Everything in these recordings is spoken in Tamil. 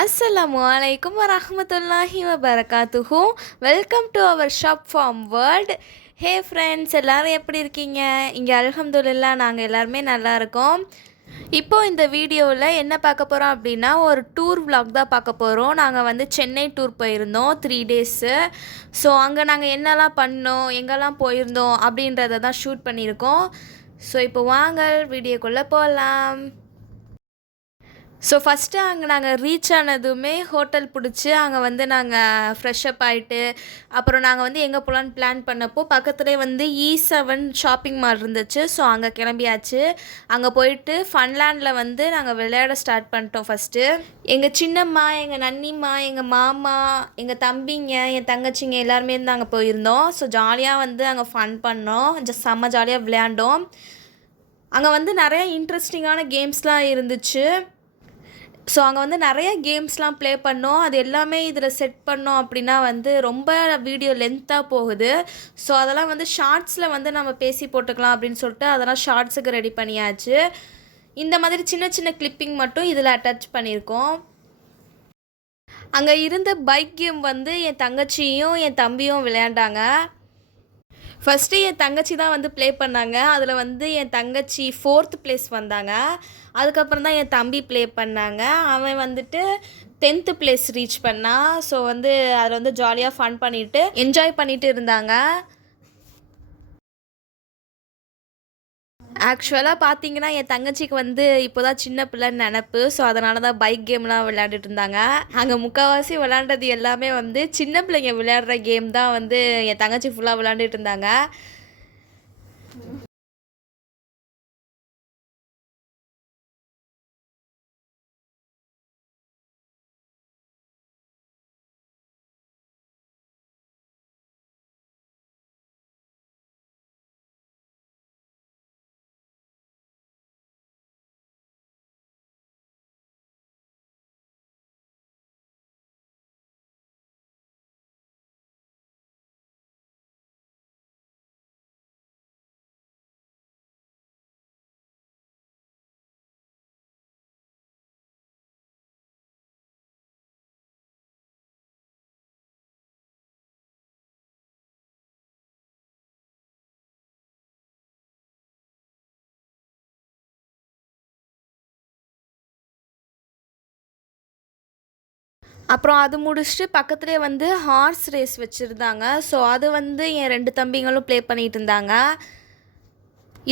Assalamualaikum warahmatullahi wabarakatuhu. Welcome to our shop farm world. Hey friends, எல்லோரும் எப்படி இருக்கீங்க? இங்கே அல்ஹம்துலில்லாஹ் நாங்கள் எல்லாருமே நல்லா இருக்கோம். இப்போது இந்த வீடியோவில் என்ன பார்க்க போகிறோம் அப்படின்னா, ஒரு டூர் vlog தான் பார்க்க போகிறோம். நாங்கள் வந்து சென்னை டூர் போயிருந்தோம் 3 டேஸு. ஸோ அங்கே நாங்கள் என்னெல்லாம் பண்ணோம், எங்கெல்லாம் போயிருந்தோம் அப்படின்றத தான் ஷூட் பண்ணியிருக்கோம். ஸோ இப்போ வாங்க வீடியோக்குள்ளே போகலாம். ஸோ ஃபஸ்ட்டு அங்கே நாங்கள் ரீச் ஆனதுமே ஹோட்டல் பிடிச்சி அங்கே வந்து நாங்கள் ஃப்ரெஷ்அப் ஆகிட்டு அப்புறம் நாங்கள் வந்து எங்கே போகலான்னு பிளான் பண்ணப்போ பக்கத்துலேயே வந்து E7 ஷாப்பிங் மால் இருந்துச்சு. ஸோ அங்கே கிளம்பியாச்சு. அங்கே போயிட்டு ஃபன்லேண்டில் வந்து நாங்கள் விளையாட ஸ்டார்ட் பண்ணிட்டோம். ஃபஸ்ட்டு எங்கள் சின்னம்மா, எங்கள் நன்னிம்மா, எங்கள் மாமா, எங்கள் தம்பிங்க, என் தங்கச்சிங்க எல்லாருமே இருந்து அங்கே போயிருந்தோம். ஸோ ஜாலியாக வந்து அங்கே ஃபன் பண்ணோம். செம்ம ஜாலியாக விளையாண்டோம். அங்கே வந்து நிறைய இன்ட்ரெஸ்டிங்கான கேம்ஸ்லாம் இருந்துச்சு. ஸோ அங்கே வந்து நிறைய கேம்ஸ்லாம் ப்ளே பண்ணோம். அது எல்லாமே இதில் செட் பண்ணோம் அப்படின்னா வந்து ரொம்ப வீடியோ லென்த்தாக போகுது. ஸோ அதெல்லாம் வந்து ஷார்ட்ஸில் வந்து நம்ம பேசி போட்டுக்கலாம் அப்படின்னு சொல்லிட்டு அதெல்லாம் ஷார்ட்ஸுக்கு ரெடி பண்ணியாச்சு. இந்த மாதிரி சின்ன சின்ன கிளிப்பிங் மட்டும் இதில் அட்டாச் பண்ணியிருக்கோம். அங்கே இருந்த பைக் கேம் வந்து என் தங்கச்சியும் என் தம்பியும் விளையாண்டாங்க. ஃபஸ்ட்டு என் தங்கச்சி தான் வந்து ப்ளே பண்ணாங்க. அதில் வந்து என் தங்கச்சி 4th ப்ளேஸ் வந்தாங்க. அதுக்கப்புறம் தான் என் தம்பி ப்ளே பண்ணாங்க. அவன் வந்துட்டு 10th ப்ளேஸ் ரீச் பண்ணான். ஸோ வந்து அதில் வந்து ஜாலியாக ஃபன் பண்ணிவிட்டு என்ஜாய் பண்ணிகிட்டு இருந்தாங்க. ஆக்சுவலாக பார்த்தீங்கன்னா என் தங்கச்சிக்கு வந்து இப்போ தான் சின்ன பிள்ளைன்னு நினப்பு. ஸோ அதனால தான் பைக் கேம்லாம் விளையாண்டுட்டு இருந்தாங்க. அங்கே முக்கால்வாசி விளையாண்டது எல்லாமே வந்து சின்ன பிள்ளைங்க விளையாடுற கேம் தான் வந்து என் தங்கச்சி ஃபுல்லாக விளையாண்டுட்டு இருந்தாங்க. அப்புறம் அது முடிச்சுட்டு பக்கத்துலேயே வந்து ஹார்ஸ் ரேஸ் வச்சுருந்தாங்க. ஸோ அது வந்து என் 2 தம்பிங்களும் ப்ளே பண்ணிகிட்டு இருந்தாங்க.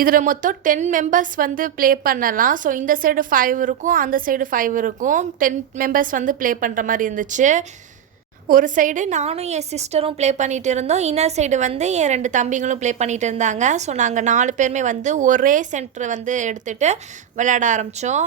இதில் மொத்தம் 10 மெம்பர்ஸ் வந்து ப்ளே பண்ணலாம். ஸோ இந்த சைடு 5 இருக்கும், அந்த சைடு 5 இருக்கும். 10 மெம்பர்ஸ் வந்து ப்ளே பண்ணுற மாதிரி இருந்துச்சு. ஒரு சைடு நானும் என் சிஸ்டரும் ப்ளே பண்ணிகிட்டு இருந்தோம். இன்னர் சைடு வந்து என் 2 தம்பிங்களும் ப்ளே பண்ணிகிட்டு இருந்தாங்க. ஸோ நாங்கள் 4 பேருமே வந்து ஒரே சென்டர் வந்து எடுத்துகிட்டு விளையாட ஆரம்பித்தோம்.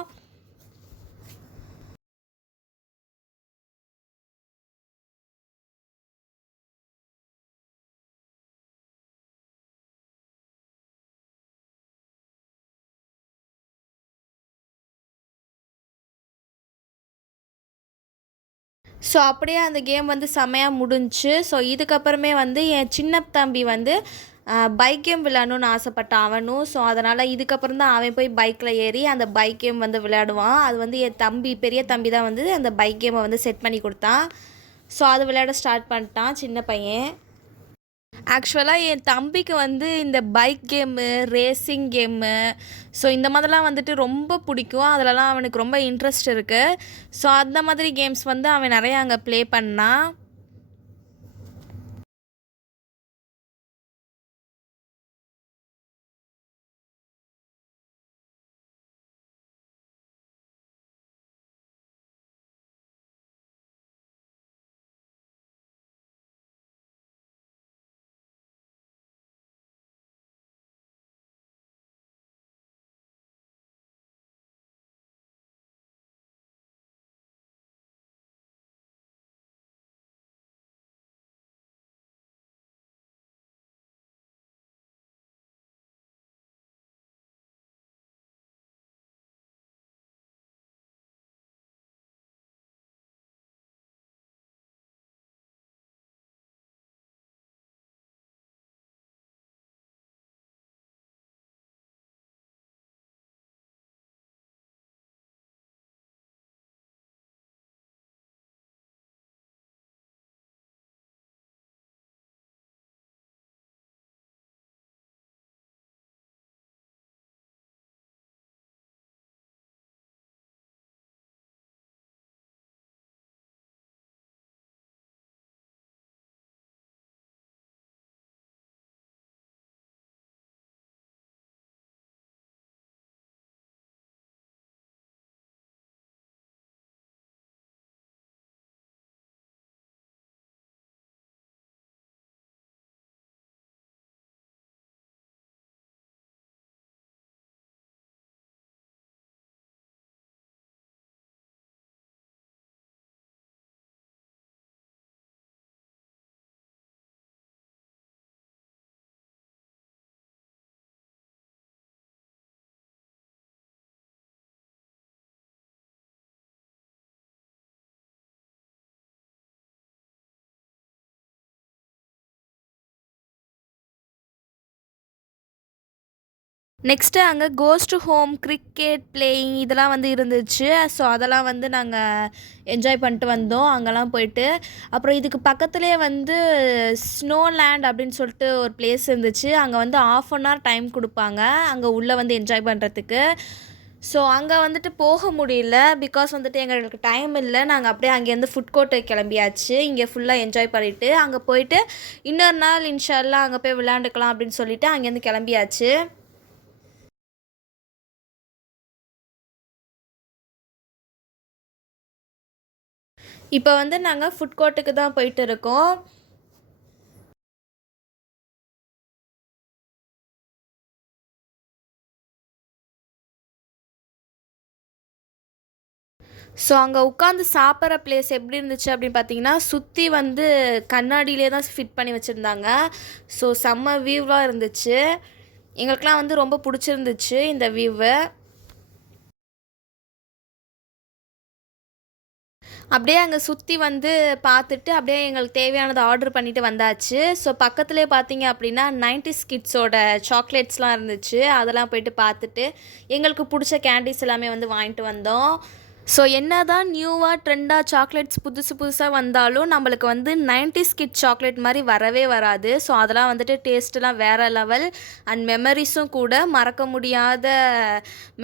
ஸோ அப்படியே அந்த கேம் வந்து செமையாக முடிஞ்சுச்சு. ஸோ இதுக்கப்புறமே வந்து என் சின்ன தம்பி வந்து பைக் கேம் விளையாடணுன்னு ஆசைப்பட்டான் அவனும். ஸோ அதனால் இதுக்கப்புறம் தான் அவன் போய் பைக்கில் ஏறி அந்த பைக் கேம் வந்து விளையாடுவான். அது வந்து என் தம்பி, பெரிய தம்பி தான் வந்து அந்த பைக் கேமை வந்து செட் பண்ணி கொடுத்தான். ஸோ அது விளையாட ஸ்டார்ட் பண்ணிட்டான் சின்ன பையன். ஆக்சுவலாக என் தம்பிக்கு வந்து இந்த bike game, racing game, so இந்த மாதிரிலாம் வந்துட்டு ரொம்ப பிடிக்கும். அதிலலாம் அவனுக்கு ரொம்ப இன்ட்ரெஸ்ட் இருக்குது. ஸோ அந்த மாதிரி கேம்ஸ் வந்து அவன் நிறையா அங்கே ப்ளே பண்ணான். நெக்ஸ்ட்டு அங்கே கோஸ்ட் ஹோம், கிரிக்கெட் பிளேயிங் இதெல்லாம் வந்து இருந்துச்சு. ஸோ அதெல்லாம் வந்து நாங்கள் என்ஜாய் பண்ணிட்டு வந்தோம் அங்கெல்லாம் போயிட்டு. அப்புறம் இதுக்கு பக்கத்துலேயே வந்து ஸ்னோ லேண்ட் அப்படின்னு சொல்லிட்டு ஒரு பிளேஸ் இருந்துச்சு. அங்கே வந்து 1/2 hour டைம் கொடுப்பாங்க அங்கே உள்ளே வந்து என்ஜாய் பண்ணுறதுக்கு. ஸோ அங்கே வந்துட்டு போக முடியல. பிகாஸ் வந்துட்டு எங்களுக்கு டைம் இல்லை. நாங்கள் அப்படியே அங்கேருந்து ஃபுட் கோர்ட்டுக்கு கிளம்பியாச்சு. இங்கே ஃபுல்லாக என்ஜாய் பண்ணிவிட்டு அங்கே போயிட்டு இன்னொரு நாள் இன்ஷா அல்லாஹ் அங்கே போய் விளையாண்டுக்கலாம் அப்படின்னு சொல்லிட்டு அங்கேருந்து கிளம்பியாச்சு. இப்போ வந்து நாங்கள் ஃபுட் கோர்ட்டுக்கு தான் போயிட்டு இருக்கோம். ஸோ அங்கே உட்காந்து சாப்பிட்ற பிளேஸ் எப்படி இருந்துச்சு அப்படின்னு பார்த்தீங்கன்னா, சுற்றி வந்து கண்ணாடியிலே தான் ஃபிட் பண்ணி வச்சுருந்தாங்க. ஸோ செம்ம வியூவாக இருந்துச்சு. எங்களுக்கெலாம் வந்து ரொம்ப பிடிச்சிருந்துச்சு இந்த வியூவு. அப்படியே அங்கே சுற்றி வந்து பார்த்துட்டு அப்படியே எங்களுக்கு தேவையானதை ஆர்டர் பண்ணிவிட்டு வந்தாச்சு. ஸோ பக்கத்துலேயே பார்த்தீங்க அப்படின்னா 90s கிட்ஸோட சாக்லேட்ஸ்லாம் இருந்துச்சு. அதெல்லாம் போயிட்டு பார்த்துட்டு எங்களுக்கு பிடிச்ச கேண்டீஸ் எல்லாமே வந்து வாங்கிட்டு வந்தோம். ஸோ என்ன தான் நியூவாக ட்ரெண்டாக சாக்லேட்ஸ் புதுசாக வந்தாலும் நம்மளுக்கு வந்து 90s கிட் சாக்லேட் மாதிரி வரவே வராது. ஸோ அதெல்லாம் வந்துட்டு டேஸ்ட்டெலாம் வேறு லெவல் அண்ட் மெமரிஸும் கூட. மறக்க முடியாத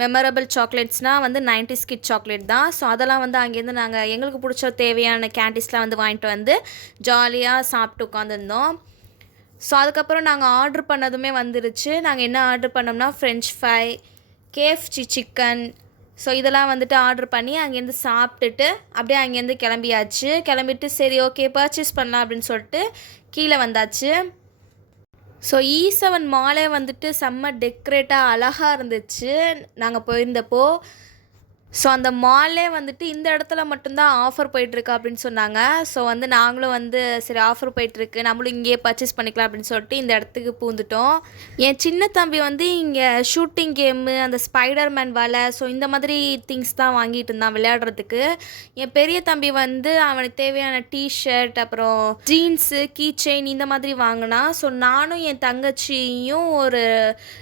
மெமரபிள் சாக்லேட்ஸ்னால் வந்து 90s கிட் சாக்லேட் தான். ஸோ அதெல்லாம் வந்து அங்கேருந்து நாங்கள் எங்களுக்கு பிடிச்ச தேவையான கேண்டீஸ்லாம் வந்து வாங்கிட்டு வந்து ஜாலியாக சாப்பிட்டு உட்காந்துருந்தோம். ஸோ அதுக்கப்புறம் நாங்கள் ஆர்டர் பண்ணதுமே வந்துருச்சு. நாங்கள் என்ன ஆர்டர் பண்ணோம்னா French fry, KFC chicken, so இதெல்லாம் வந்துட்டு ஆர்டர் பண்ணி அங்கேருந்து சாப்பிட்டுட்டு அப்படியே அங்கேருந்து கிளம்பியாச்சு. கிளம்பிட்டு சரி ஓகே பர்ச்சேஸ் பண்ணலாம் அப்படின்னு சொல்லிட்டு கீழே வந்தாச்சு. ஸோ E7 மாலே வந்துட்டு செம்ம டெக்கரேட்டாக அழகாக இருந்துச்சு நாங்கள் போயிருந்தப்போ. ஸோ அந்த மால்லே வந்துட்டு இந்த இடத்துல மட்டும்தான் ஆஃபர் போயிட்டுருக்கு அப்படின்னு சொன்னாங்க. ஸோ வந்து நாங்களும் வந்து சரி ஆஃபர் போயிட்டுருக்கு நம்மளும் இங்கேயே பர்ச்சேஸ் பண்ணிக்கலாம் அப்படின்னு சொல்லிட்டு இந்த இடத்துக்கு பூந்துட்டோம். என் சின்ன தம்பி வந்து இங்கே ஷூட்டிங் கேமு, அந்த ஸ்பைடர்மேன் வலை, ஸோ இந்த மாதிரி திங்ஸ் தான் வாங்கிட்டு இருந்தான் விளையாடுறதுக்கு. என் பெரிய தம்பி வந்து அவனுக்கு தேவையான டிஷர்ட், அப்புறம் ஜீன்ஸு, கீ செயின் இந்த மாதிரி வாங்கினான். ஸோ நானும் என் தங்கச்சியும் ஒரு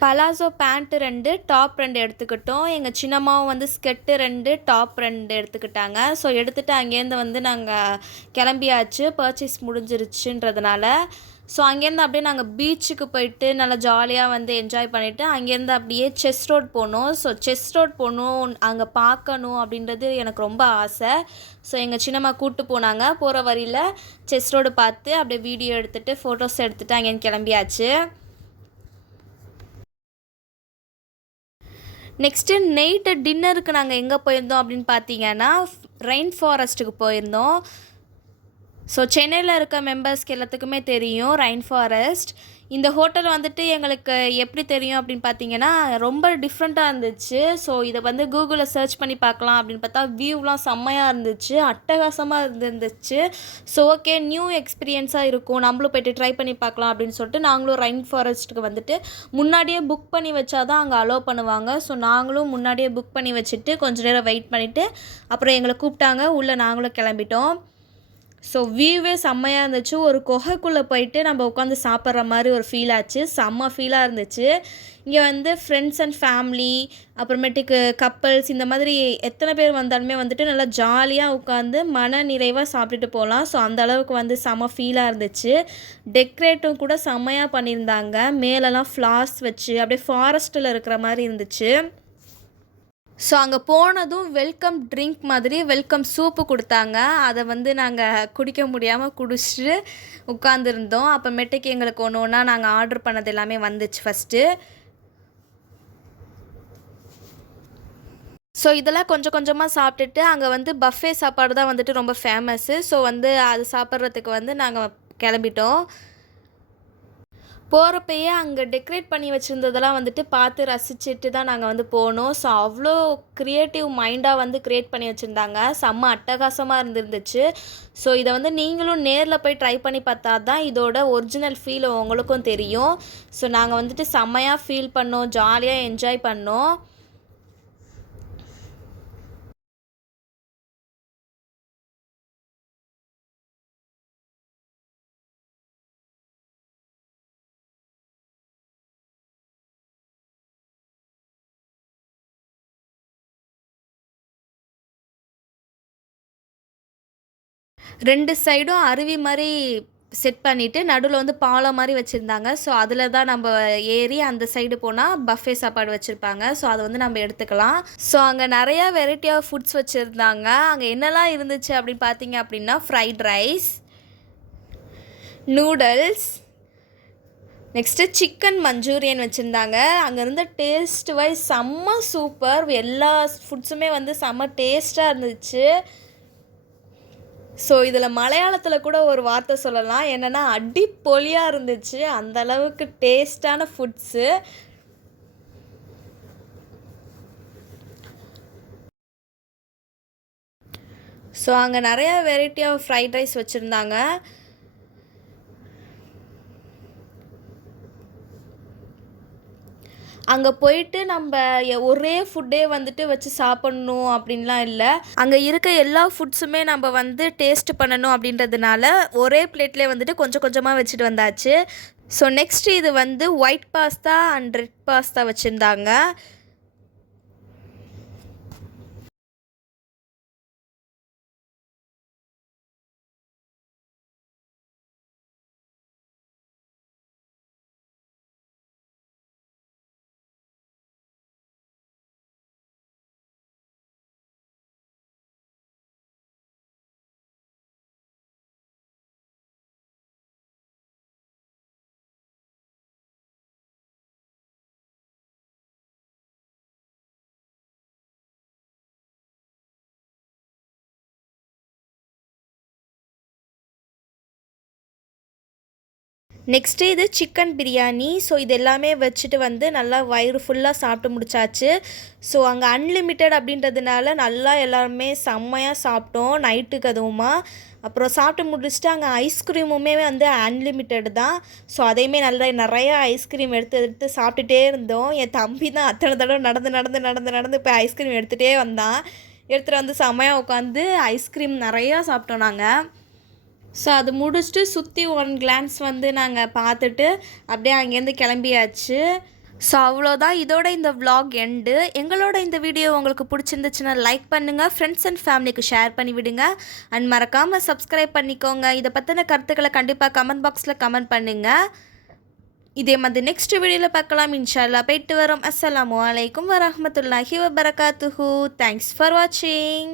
பலாசோ பேண்ட்டு 2, டாப் 2 எடுத்துக்கிட்டோம். எங்கள் சின்னம்மாவும் வந்து ஸ்கெட்டு 2, டாப் 2 எடுத்துக்கிட்டாங்க. ஸோ எடுத்துகிட்டு அங்கேருந்து வந்து நாங்கள் கிளம்பியாச்சு பர்ச்சேஸ் முடிஞ்சிருச்சுன்றதுனால. ஸோ அங்கேருந்து அப்படியே நாங்கள் பீச்சுக்கு போயிட்டு நல்லா ஜாலியாக வந்து என்ஜாய் பண்ணிவிட்டு அங்கேருந்து அப்படியே செஸ் ரோட் போனோம். ஸோ செஸ் ரோட் போகணும், அங்கே பார்க்கணும் அப்படின்றது எனக்கு ரொம்ப ஆசை. ஸோ எங்கள் சின்னம்மா கூப்பிட்டு போனாங்க. போகிற வழியில் செஸ் ரோடு பார்த்து அப்படியே வீடியோ எடுத்துகிட்டு ஃபோட்டோஸ் எடுத்துகிட்டு அங்கேருந்து கிளம்பியாச்சு. நெக்ஸ்ட்டு நைட்டு டின்னருக்கு நாங்கள் எங்கே போயிருந்தோம் அப்படின்னு பார்த்தீங்கன்னா ரெயின் ஃபாரஸ்ட்டுக்கு போயிருந்தோம். ஸோ சென்னையில் இருக்க மெம்பர்ஸ்க்கு எல்லாத்துக்குமே தெரியும் ரெயின் ஃபாரஸ்ட். இந்த ஹோட்டல் வந்துட்டு எங்களுக்கு எப்படி தெரியும் அப்படின்னு பார்த்தீங்கன்னா ரொம்ப டிஃப்ரெண்ட்டாக இருந்துச்சு. ஸோ இதை வந்து கூகுளில் சர்ச் பண்ணி பார்க்கலாம் அப்படின்னு பார்த்தா வியூலாம் செம்மையாக இருந்துச்சு, அட்டகாசமாக இருந்துச்சு. ஸோ ஓகே நியூ எக்ஸ்பீரியன்ஸாக இருக்கும், நம்மளும் போய்ட்டு ட்ரை பண்ணி பார்க்கலாம் அப்படின்னு சொல்லிட்டு நாங்களும் ரெயின் ஃபாரஸ்ட்டுக்கு வந்துட்டு முன்னாடியே புக் பண்ணி வச்சா தான் அங்கே அலோவ் பண்ணுவாங்க. ஸோ நாங்களும் முன்னாடியே புக் பண்ணி வச்சுட்டு கொஞ்சம் நேரம் வெயிட் பண்ணிவிட்டு அப்புறம் எங்களை கூப்பிட்டாங்க, உள்ளே நாங்களும் கிளம்பிட்டோம். ஸோ வியூவே செம்மையாக இருந்துச்சு. ஒரு குகைக்குள்ளே போயிட்டு நம்ம உட்காந்து சாப்பிட்ற மாதிரி ஒரு ஃபீல் ஆச்சு. செம்ம ஃபீலாக இருந்துச்சு. இங்கே வந்து ஃப்ரெண்ட்ஸ் அண்ட் ஃபேமிலி, அப்புறமேட்டுக்கு கப்பல்ஸ் இந்த மாதிரி எத்தனை பேர் வந்தாலுமே வந்துட்டு நல்லா ஜாலியாக உட்காந்து மன நிறைவாக சாப்பிட்டுட்டு போகலாம். ஸோ அந்த அளவுக்கு வந்து செம்ம ஃபீலாக இருந்துச்சு. டெக்கரேட்டும் கூட செம்மையாக பண்ணியிருந்தாங்க. மேலெல்லாம் ஃப்ளார்ஸ் வச்சு அப்படியே ஃபாரஸ்ட்டில் இருக்கிற மாதிரி இருந்துச்சு. ஸோ அங்கே போனதும் வெல்கம் ட்ரிங்க் மாதிரி வெல்கம் சூப்பு கொடுத்தாங்க. அதை வந்து நாங்கள் குடிக்க முடியாமல் குடிச்சிட்டு உட்காந்துருந்தோம். அப்புறமேட்டுக்கு எங்களுக்கு ஒன்று ஒன்றா நாங்கள் ஆர்டர் பண்ணது எல்லாமே வந்துச்சு ஃபஸ்ட்டு. ஸோ இதெல்லாம் கொஞ்சம் கொஞ்சமாக சாப்பிட்டுட்டு அங்கே வந்து பஃபே சாப்பாடு தான் வந்துட்டு ரொம்ப ஃபேமஸ்ஸு. ஸோ வந்து அது சாப்பிட்றதுக்கு வந்து நாங்கள் கிளம்பிட்டோம். போகிறப்பயே அங்கே டெக்கரேட் பண்ணி வச்சுருந்ததெல்லாம் வந்துட்டு பார்த்து ரசிச்சுட்டு தான் நாங்கள் வந்து போனோம். ஸோ அவ்வளோ க்ரியேட்டிவ் மைண்டாக வந்து க்ரியேட் பண்ணி வச்சுருந்தாங்க. செம்ம அட்டகாசமாக இருந்துருந்துச்சு. ஸோ இதை வந்து நீங்களும் நேரில் போய் ட்ரை பண்ணி பார்த்தா தான் இதோட ஒரிஜினல் ஃபீல் உங்களுக்கும் தெரியும். ஸோ நாங்கள் வந்துட்டு செம்மையாக ஃபீல் பண்ணோம், ஜாலியாக என்ஜாய் பண்ணோம். 2 சைடும் அருவி மாரி செட் பண்ணிவிட்டு நடுவில் வந்து பாலம் மாதிரி வச்சுருந்தாங்க. ஸோ அதில் தான் நம்ம ஏறி அந்த சைடு போனால் பஃபே சாப்பாடு வச்சுருப்பாங்க. ஸோ அதை வந்து நம்ம எடுத்துக்கலாம். ஸோ அங்கே நிறையா வெரைட்டி ஆஃப் ஃபுட்ஸ் வச்சுருந்தாங்க. அங்கே என்னெல்லாம் இருந்துச்சு அப்படின்னு பார்த்தீங்க அப்படின்னா, fried rice, noodles, next chicken Manchurian வச்சுருந்தாங்க. அங்கே இருந்த டேஸ்ட் வைஸ் செம்ம சூப்பர். எல்லா ஃபுட்ஸுமே வந்து செம்ம டேஸ்ட்டாக இருந்துச்சு. ஸோ இதில் மலையாளத்தில் கூட ஒரு வார்த்தை சொல்லலாம். என்னென்னா அடிப்பொலியாக இருந்துச்சு. அந்தளவுக்கு டேஸ்டான ஃபுட்ஸு. ஸோ அங்கே நிறையா வெரைட்டி ஆஃப் ஃப்ரைட் ரைஸ் வச்சுருந்தாங்க. அங்கே போயிட்டு நம்ம ஒரே ஃபுட்டே வந்துட்டு வச்சு சாப்பிட்ணும் அப்படின்லாம் இல்லை. அங்கே இருக்க எல்லா ஃபுட்ஸுமே நம்ம வந்து டேஸ்ட் பண்ணணும் அப்படின்றதுனால ஒரே பிளேட்லேயே வந்துட்டு கொஞ்சம் கொஞ்சமாக வச்சுட்டு வந்தாச்சு. ஸோ நெக்ஸ்ட் இது வந்து white pasta and red pasta வச்சுருந்தாங்க. நெக்ஸ்ட்டு இது சிக்கன் பிரியாணி. ஸோ இது எல்லாமே வச்சுட்டு வந்து நல்லா வயிறு ஃபுல்லாக சாப்பிட்டு முடிச்சாச்சு. ஸோ அங்கே அன்லிமிட்டெட் அப்படின்றதுனால நல்லா எல்லாருமே செம்மையாக சாப்பிட்டோம் நைட்டுக்கு அதுவுமா. அப்புறம் சாப்பிட்டு முடிச்சுட்டு அங்கே ஐஸ்கிரீமுமே வந்து அன்லிமிட்டெட் தான். ஸோ அதையுமே நிறையா ஐஸ்கிரீம் எடுத்து எடுத்து சாப்பிட்டுட்டே இருந்தோம். என் தம்பி தான் அத்தனை தடவை நடந்து நடந்து நடந்து நடந்து போய் ஐஸ்கிரீம் எடுத்துகிட்டே வந்தான். எடுத்துகிட்டு வந்து செம்மையாக உட்காந்து ஐஸ்கிரீம் நிறையா சாப்பிட்டோம் நாங்கள். ஸோ அது முடிச்சுட்டு சுற்றி ஒன் கிளான்ஸ் வந்து நாங்கள் பார்த்துட்டு அப்படியே அங்கேருந்து கிளம்பியாச்சு. ஸோ அவ்வளோதான், இதோட இந்த விலாக் எண்டு. எங்களோட இந்த வீடியோ உங்களுக்கு பிடிச்சிருந்துச்சுன்னா லைக் பண்ணுங்கள், ஃப்ரெண்ட்ஸ் அண்ட் ஃபேமிலிக்கு ஷேர் பண்ணி விடுங்க. அண்ட் மறக்காமல் சப்ஸ்கிரைப் பண்ணிக்கோங்க. இதை பற்றின கருத்துக்களை கண்டிப்பாக கமெண்ட் பாக்ஸில் கமெண்ட் பண்ணுங்கள். இதே மாதிரி நெக்ஸ்ட் வீடியோவில் பார்க்கலாம். இன்ஷா அல்லாஹ். போயிட்டு வரோம். அஸ்ஸலாமு அலைக்கும் வரஹ்மத்துல்லாஹி வபரகாத்துஹு. தேங்க்ஸ் ஃபார் வாட்சிங்.